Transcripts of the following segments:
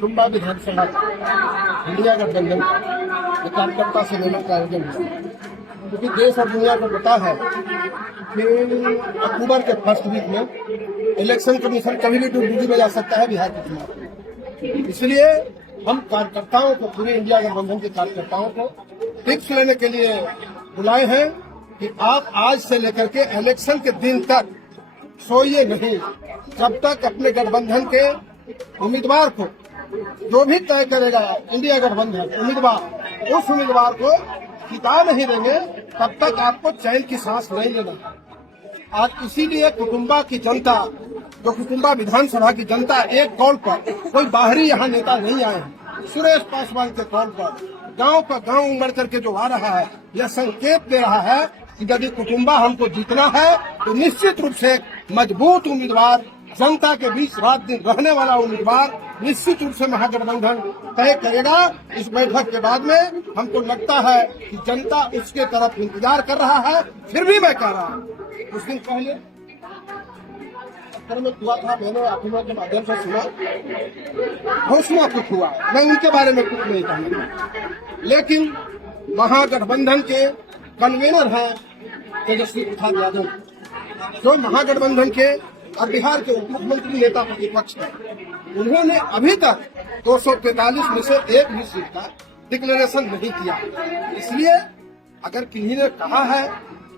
कुटुंबा विधानसभा India गठबंधन के कार्यकर्ता सम्मेलन का आयोजन हुआ, क्योंकि देश और दुनिया को पता है कि अक्टूबर के फर्स्ट वीक में इलेक्शन कमीशन कभी भी डुबकी में जा सकता है बिहार के चुनाव। इसलिए हम कार्यकर्ताओं को, पूरे इंडिया गठबंधन के कार्यकर्ताओं को टिप्स लेने के लिए बुलाए हैं कि आप आज से लेकर के इलेक्शन के दिन तक सोइए नहीं, जब तक अपने गठबंधन के उम्मीदवार को, जो भी तय करेगा इंडिया गठबंधन उम्मीदवार, उस उम्मीदवार को जिता नहीं देंगे तब तक आपको चैन की सांस नहीं लेना। आज इसीलिए कुटुंबा की जनता, जो कुटुंबा विधानसभा की जनता, एक कॉल पर, कोई बाहरी यहाँ नेता नहीं आए हैं, सुरेश पासवान के कॉल पर गांव का गांव उमड़ करके जो आ रहा है, यह संकेत दे रहा है कि यदि कुटुंबा हमको जीतना है तो निश्चित रूप से मजबूत उम्मीदवार, जनता के बीच रात दिन रहने वाला उम्मीदवार निश्चित रूप से महागठबंधन तय करेगा। इस बैठक के बाद में हमको लगता है कि जनता उसके तरफ इंतजार कर रहा है। फिर भी मैं कह रहा हूँ, कुछ दिन पहले में हुआ था, मैंने अभिनव के माध्यम से सुना, घोषणा कुछ हुआ, मैं उनके बारे में कुछ नहीं कहूँगा, लेकिन महागठबंधन के कन्वीनर हैं तेजस्वी प्रसाद यादव, जो महागठबंधन के और बिहार के उप मुख्यमंत्री नेता प्रतिपक्ष हैं, उन्होंने अभी तक 243 में से एक भी सीट का डिक्लेरेशन नहीं किया। इसलिए अगर किन्हीं ने कहा है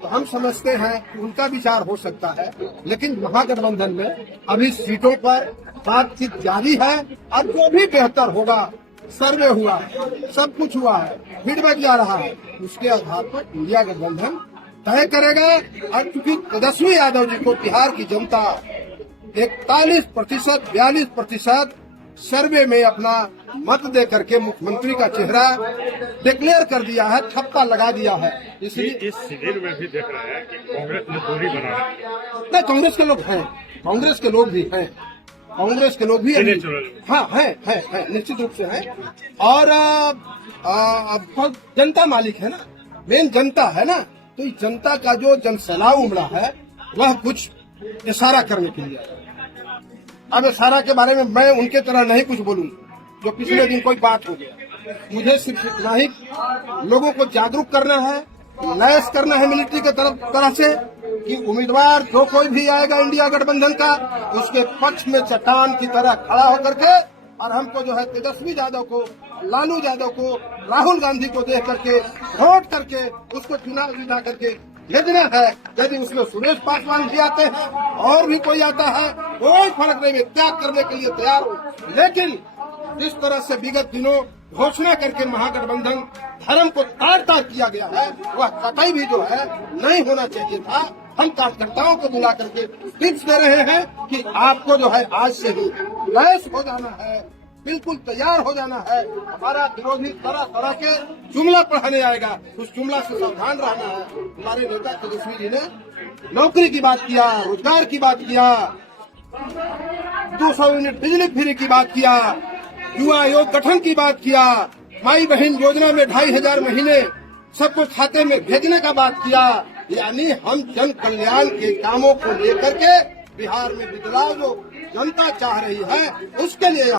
तो हम समझते हैं कि उनका विचार हो सकता है, लेकिन महागठबंधन में अभी सीटों पर बातचीत जारी है और जो भी बेहतर होगा, सर्वे हुआ है, सब कुछ हुआ है, फीडबैक जा रहा है, उसके आधार पर इंडिया गठबंधन तय करेगा। और क्योंकि तेजस्वी यादव जी को बिहार की जनता 41%, 42% सर्वे में अपना मत दे करके मुख्यमंत्री का चेहरा डिक्लेयर कर दिया है, ठप्पा लगा दिया है। इसलिए इस शिविर में भी देख रहे हैं कि कांग्रेस ने दूरी बना है। नहीं, कांग्रेस के लोग हैं, कांग्रेस के लोग भी हैं, कांग्रेस के लोग भी हाँ है, निश्चित रूप से है। और जनता मालिक है ना, मेन जनता है ना, तो इस जनता का जो जनसैलाब उमड़ा है वह कुछ इशारा करने के लिए। अब इशारा के बारे में मैं उनके तरह नहीं कुछ बोलूं, जो पिछले दिन कोई बात हो गया। मुझे सिर्फ इतना ही लोगों को जागरूक करना है, लैस करना है मिलिट्री के तरह से कि उम्मीदवार जो कोई भी आएगा इंडिया गठबंधन का, उसके पक्ष में चट्टान की तरह खड़ा होकर के, और हमको जो है तेजस्वी यादव को, लालू यादव को, राहुल गांधी को देख करके वोट करके उसको चुनाव जिता करके भेजना है। यदि उसमें सुरेश पासवान भी आते हैं और भी कोई आता है, कोई फर्क नहीं, मैं त्याग करने के लिए तैयार हूँ। लेकिन जिस तरह से विगत दिनों घोषणा करके महागठबंधन धर्म को तार किया गया है, वह कतई भी जो है नहीं होना चाहिए था। हम कार्यकर्ताओं को बुला करके टिप्स दे रहे हैं कि आपको जो है आज से ही लैस हो जाना है, बिल्कुल तैयार हो जाना है। हमारा विरोधी तरह तरह के जुमला पढ़ाने आएगा, उस जुमला से सावधान रहना है। हमारे नेता तेजस्वी जी ने नौकरी की बात किया, रोजगार की बात किया, 200 यूनिट बिजली फ्री की बात किया, युवा आयोग गठन की बात किया, माई बहन योजना में 2500 महीने सबको खाते में भेजने का बात किया। यानी हम जन कल्याण के कामों को लेकर के बिहार में बदलाव जो जनता चाह रही है, उसके लिए